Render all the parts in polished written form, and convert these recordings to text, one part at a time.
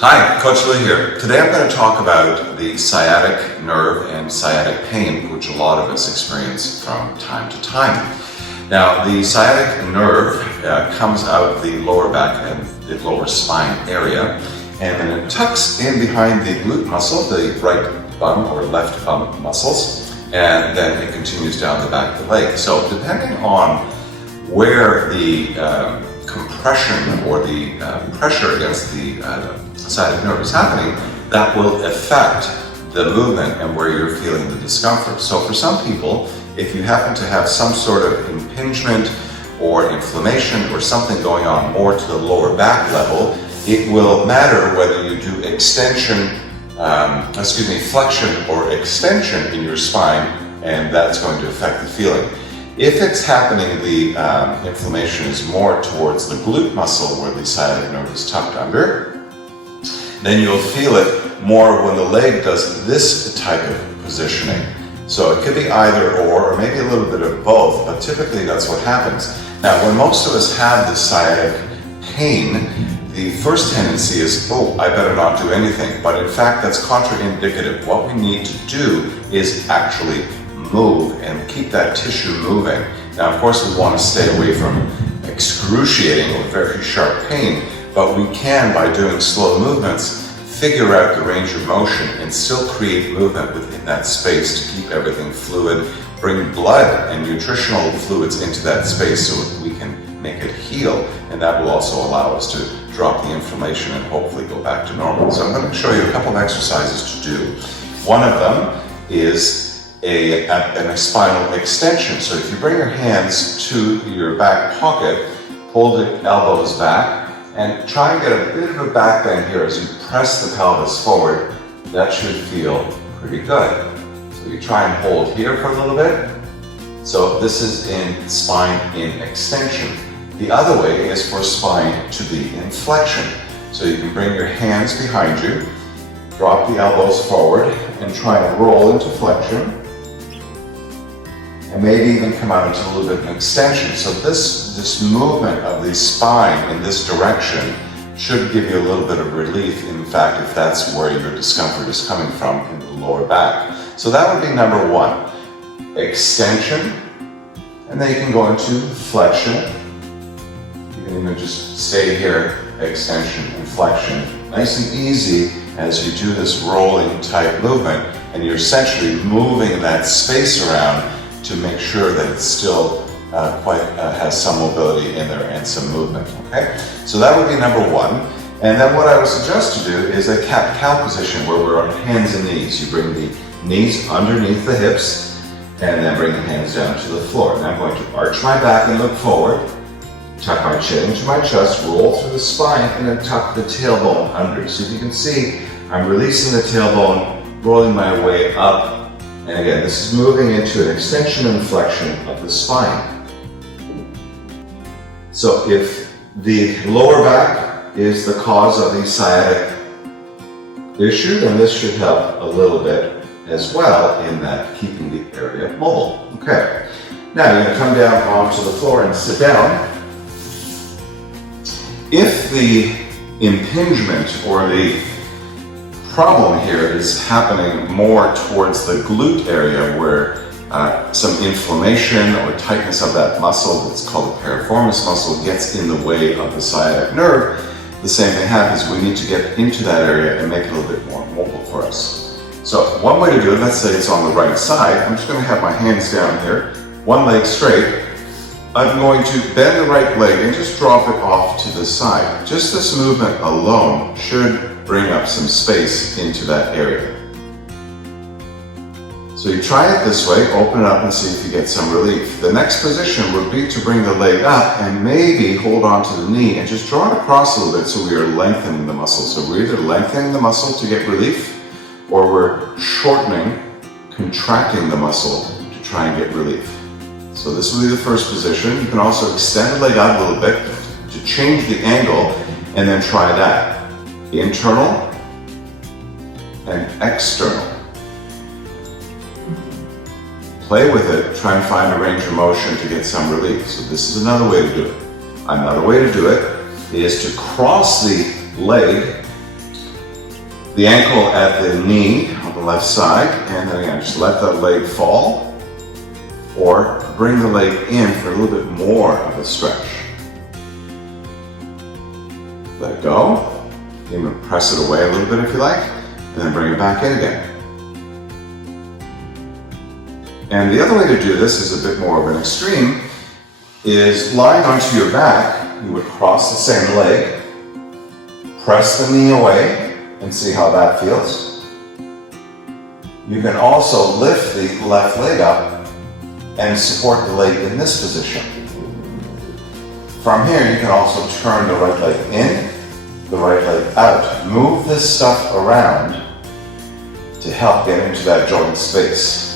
Hi, Coach Lee here. Today I'm going to talk about the sciatic nerve and sciatic pain, which a lot of us experience from time to time. Now, the sciatic nerve comes out the lower back and the lower spine area, and then it tucks in behind the glute muscle, the right bum or left bum muscles, and then it continues down the back of the leg. So depending on where the compression or the pressure against the sciatic nerve is happening, that will affect the movement and where you're feeling the discomfort. So for some people, if you happen to have some sort of impingement or inflammation or something going on more to the lower back level, it will matter whether you do flexion or extension in your spine, and that's going to affect the feeling. If it's happening, the inflammation is more towards the glute muscle where the sciatic nerve is tucked under, then you'll feel it more when the leg does this type of positioning. So it could be either or maybe a little bit of both, but typically that's what happens. Now, when most of us have the sciatic pain, the first tendency is, oh, I better not do anything. But in fact, that's contraindicative. What we need to do is actually move and keep that tissue moving. Now, of course, we want to stay away from excruciating or very sharp pain, but we can, by doing slow movements, figure out the range of motion and still create movement within that space to keep everything fluid, bring blood and nutritional fluids into that space so that we can make it heal, and that will also allow us to drop the inflammation and hopefully go back to normal. So I'm going to show you a couple of exercises to do. One of them is a spinal extension. So if you bring your hands to your back pocket, pull the elbows back, and try and get a bit of a back bend here as you press the pelvis forward. That should feel pretty good. So you try and hold here for a little bit. So this is in spine in extension. The other way is for spine to be in flexion. So you can bring your hands behind you, drop the elbows forward, and try and roll into flexion. And maybe even come out into a little bit of an extension. So this movement of the spine in this direction should give you a little bit of relief, in fact, if that's where your discomfort is coming from in the lower back. So that would be number one, extension, and then you can go into flexion. You can even just stay here, extension and flexion. Nice and easy as you do this rolling type movement, and you're essentially moving that space around to make sure that it still has some mobility in there and some movement, okay? So that would be number one. And then what I would suggest to do is a cat-cow position where we're on hands and knees. You bring the knees underneath the hips and then bring the hands down to the floor. And I'm going to arch my back and look forward, tuck my chin into my chest, roll through the spine, and then tuck the tailbone under. So you can see I'm releasing the tailbone, rolling my way up. And again, this is moving into an extension and flexion of the spine. So if the lower back is the cause of the sciatic issue, then this should help a little bit as well in that keeping the area mobile. Okay. Now you're going to come down onto the floor and sit down. If the impingement or the problem here is happening more towards the glute area where some inflammation or tightness of that muscle, that's called the piriformis muscle, gets in the way of the sciatic nerve, the same thing happens. We need to get into that area and make it a little bit more mobile for us. So one way to do it, let's say it's on the right side. I'm just going to have my hands down here, one leg straight. I'm going to bend the right leg and just drop it off to the side. Just this movement alone should bring up some space into that area. So you try it this way, open it up and see if you get some relief. The next position would be to bring the leg up and maybe hold on to the knee and just draw it across a little bit so we are lengthening the muscle. So we're either lengthening the muscle to get relief or we're shortening, contracting the muscle to try and get relief. So this will be the first position. You can also extend the leg out a little bit to change the angle and then try that. Internal and external. Play with it, try and find a range of motion to get some relief. So this is another way to do it. Another way to do it is to cross the leg the ankle at the knee on the left side, and then again, just let the leg fall, or bring the leg in for a little bit more of a stretch. Let it go, even press it away a little bit if you like, and then bring it back in again. And the other way to do this is a bit more of an extreme, is lying onto your back, you would cross the same leg, press the knee away, and see how that feels. You can also lift the left leg up and support the leg in this position. From here, you can also turn the right leg in, the right leg out. Move this stuff around to help get into that joint space.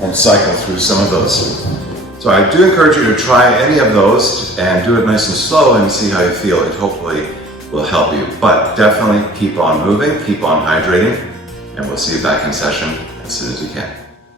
And cycle through some of those. So I do encourage you to try any of those and do it nice and slow and see how you feel. It hopefully will help you. But definitely keep on moving, keep on hydrating, and we'll see you back in session as soon as you can.